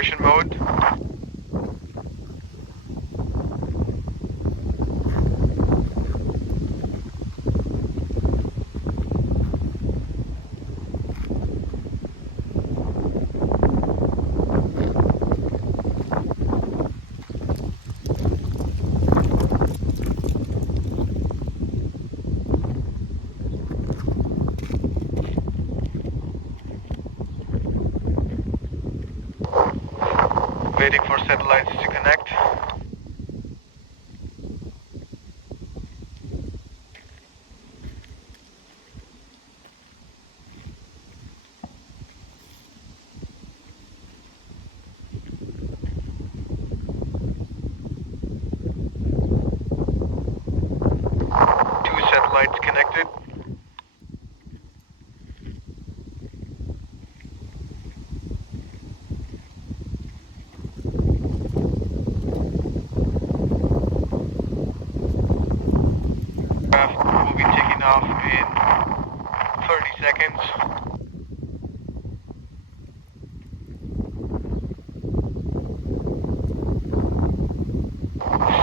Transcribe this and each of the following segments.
conversion mode. Waiting for satellites to connect. Two satellites connected. Will be taking off in 30 seconds.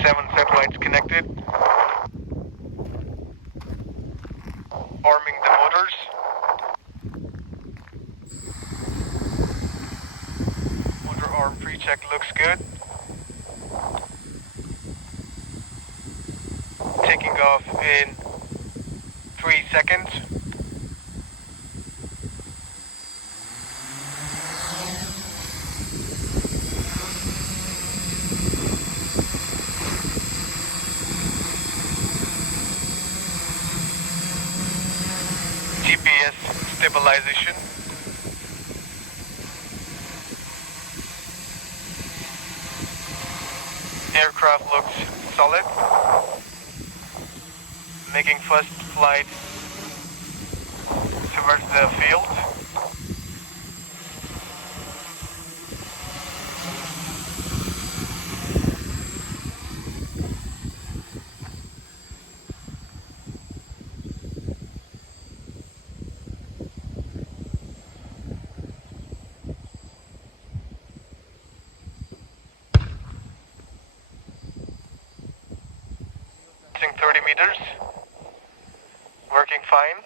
Seven satellites connected. Arming the motors. Motor arm pre-check looks good. Taking off in 3 seconds. GPS stabilization. Aircraft looks solid. Making first flight towards the field. Reaching 30 meters. Working fine.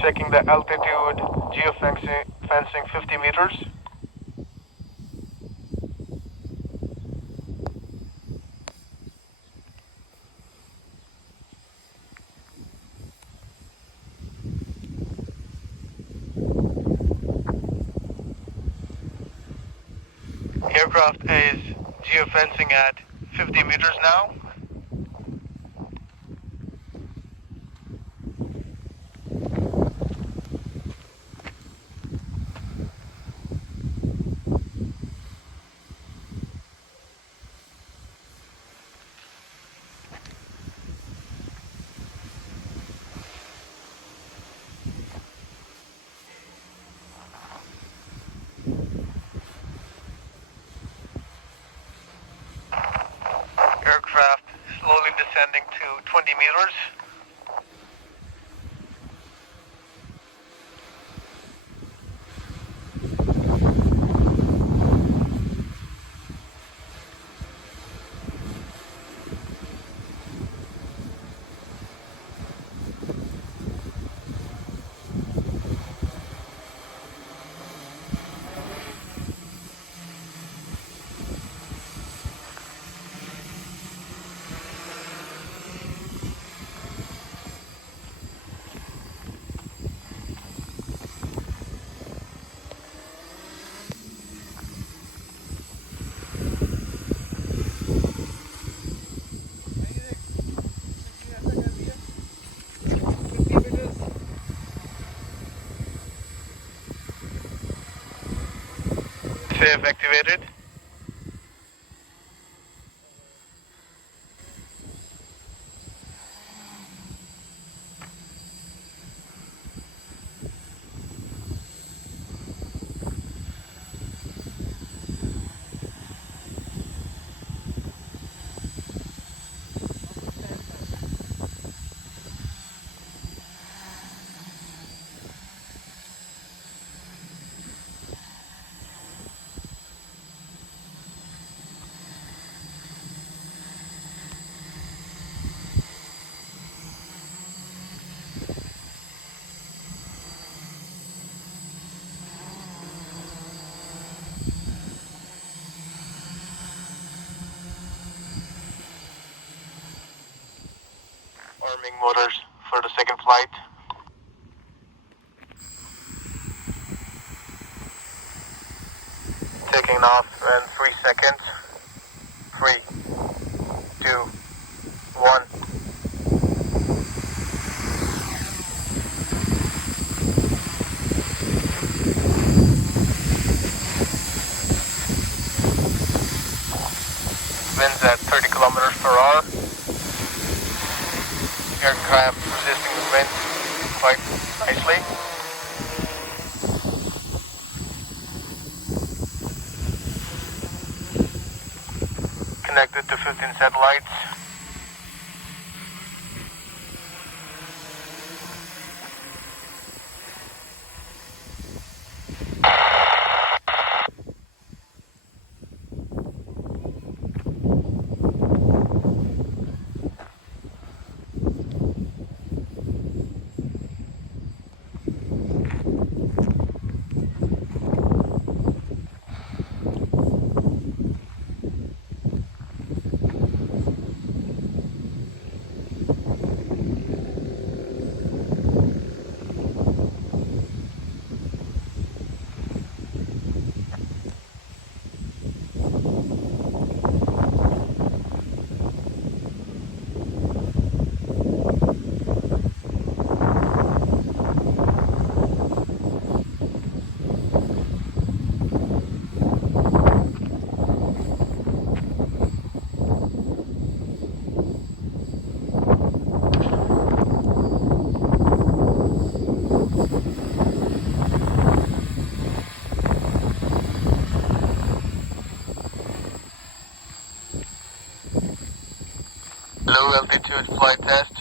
Checking the altitude, geofencing 50 meters. Aircraft is geofencing at 50 meters now. Aircraft slowly descending to 20 meters. Safe activated. running motors for the second flight. Taking off in 3 seconds. 3, 2, 1. Winds at 30 kilometers per hour. Aircraft resisting the wind quite nicely. Connected to 15 satellites. Low altitude flight test.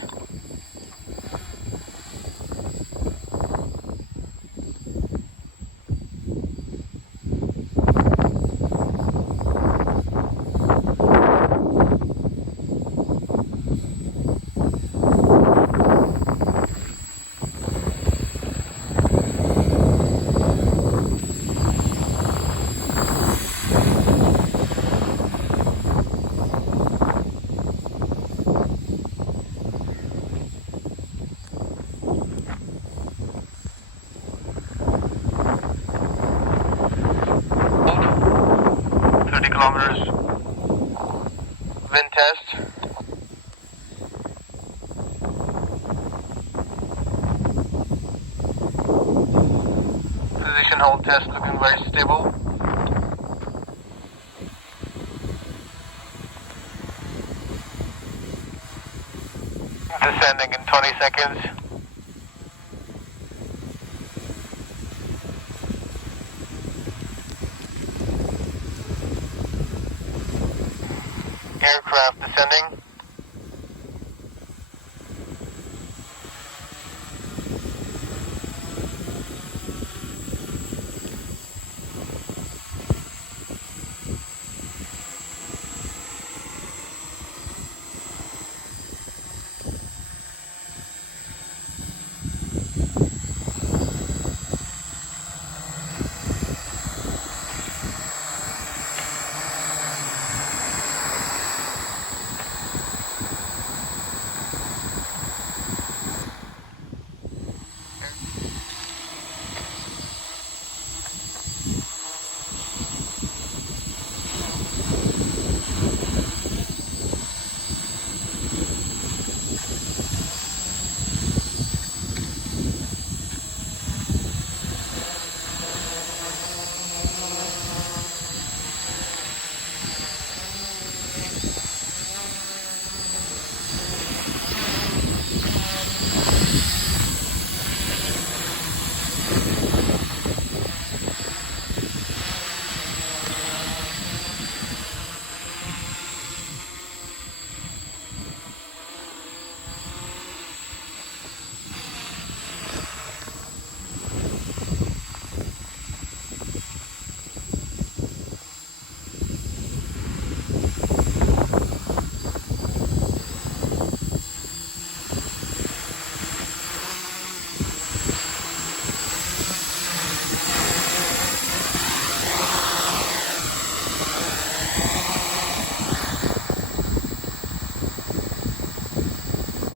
Kilometers. Wind test. Position hold test looking very stable. Descending in 20 seconds. Aircraft descending.